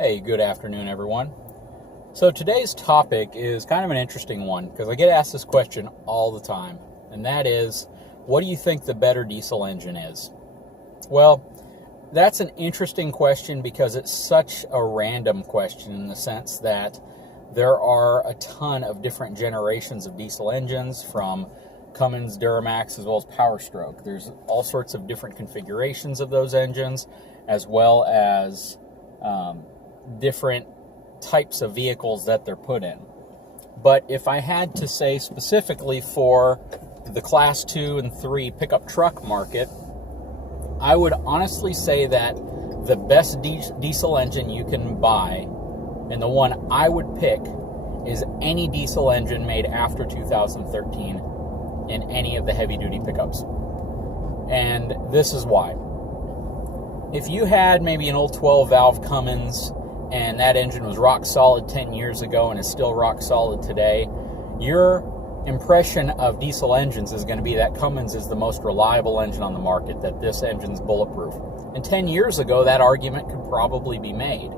Hey, good afternoon, everyone. So today's topic is kind of an interesting one because I get asked this question all the time, and that is, what do you think the better diesel engine is? Well, that's an interesting question because it's such a random question in the sense that there are a ton of different generations of diesel engines from Cummins, Duramax, as well as Power Stroke. There's all sorts of different configurations of those engines, as well as different types of vehicles that they're put in. But if I had to say specifically for the Class 2 and 3 pickup truck market, I would honestly say that the best diesel engine you can buy, and the one I would pick, is any diesel engine made after 2013 in any of the heavy-duty pickups. And this is why. If you had maybe an old 12-valve Cummins and that engine was rock solid 10 years ago and is still rock solid today, your impression of diesel engines is going to be that Cummins is the most reliable engine on the market, that this engine's bulletproof. And 10 years ago, that argument could probably be made.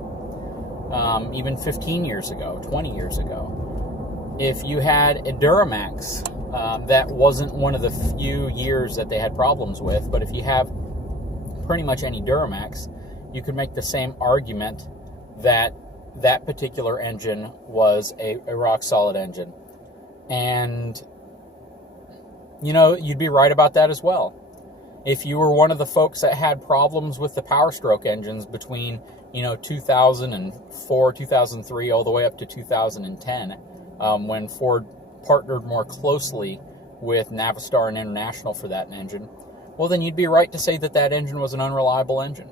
Even 15 years ago, 20 years ago. If you had a Duramax, that wasn't one of the few years that they had problems with, but if you have pretty much any Duramax, you could make the same argument that that particular engine was a rock-solid engine. And, you know, you'd be right about that as well. If you were one of the folks that had problems with the Power Stroke engines between, 2004, 2003, all the way up to 2010, when Ford partnered more closely with Navistar and International for that engine, well, then you'd be right to say that that engine was an unreliable engine.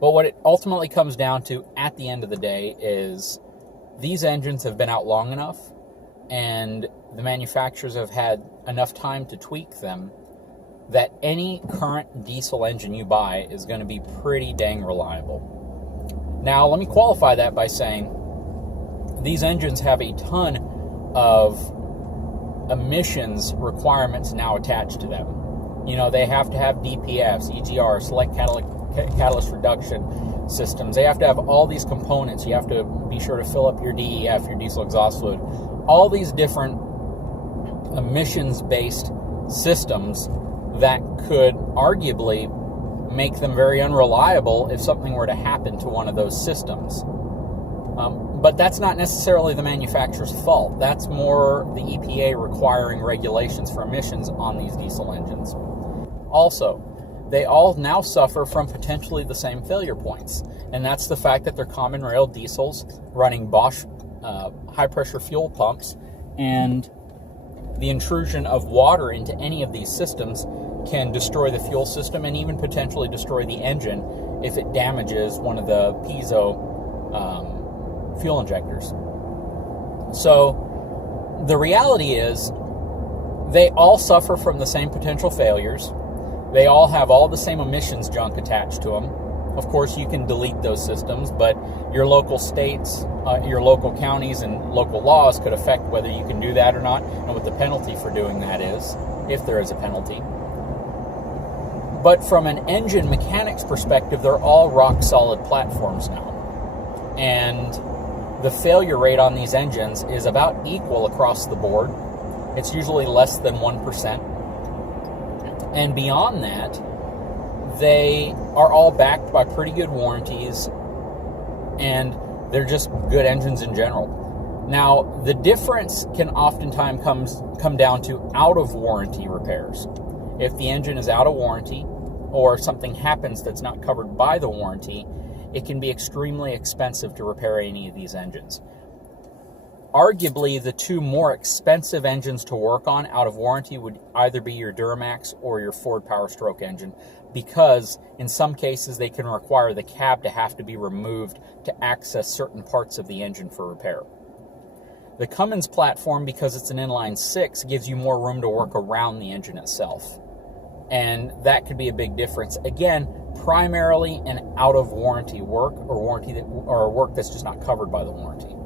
But what it ultimately comes down to at the end of the day is these engines have been out long enough and the manufacturers have had enough time to tweak them that any current diesel engine you buy is going to be pretty dang reliable. Now, let me qualify that by saying these engines have a ton of emissions requirements now attached to them. They have to have DPFs, EGR, select catalyst reduction systems. They have to have all these components. You have to be sure to fill up your DEF, your diesel exhaust fluid. All these different emissions-based systems that could arguably make them very unreliable if something were to happen to one of those systems. But that's not necessarily the manufacturer's fault. That's more the EPA requiring regulations for emissions on these diesel engines. Also, they all now suffer from potentially the same failure points, and that's the fact that they're common rail diesels running Bosch high-pressure fuel pumps, and the intrusion of water into any of these systems can destroy the fuel system and even potentially destroy the engine if it damages one of the piezo fuel injectors. So the reality is they all suffer from the same potential failures. They all have all the same emissions junk attached to them. Of course, you can delete those systems, but your local states, your local counties, and local laws could affect whether you can do that or not, and what the penalty for doing that is, if there is a penalty. But from an engine mechanics perspective, they're all rock-solid platforms now. And the failure rate on these engines is about equal across the board. It's usually less than 1%. And beyond that, they are all backed by pretty good warranties, and they're just good engines in general. Now, the difference can oftentimes come down to out-of-warranty repairs. If the engine is out of warranty, or something happens that's not covered by the warranty, it can be extremely expensive to repair any of these engines. Arguably, the two more expensive engines to work on out of warranty would either be your Duramax or your Ford Power Stroke engine, because in some cases they can require the cab to have to be removed to access certain parts of the engine for repair. The Cummins platform, because it's an inline six, gives you more room to work around the engine itself. And that could be a big difference. Again, primarily an out-of-warranty work, or work that's just not covered by the warranty.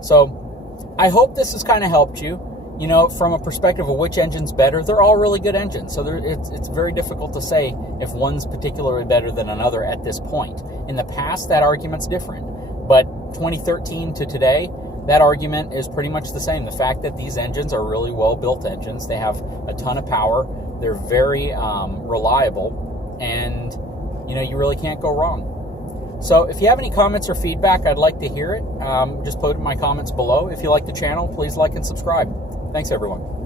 So I hope this has kind of helped you. you know, from a perspective of which engine's better, they're all really good engines. So it's very difficult to say if one's particularly better than another at this point. In the past, that argument's different. But 2013 to today, that argument is pretty much the same. The fact that these engines are really well-built engines. They have a ton of power. They're very reliable. And, you know, you really can't go wrong. So if you have any comments or feedback, I'd like to hear it. Just put it in my comments below. If you like the channel, please like and subscribe. Thanks, everyone.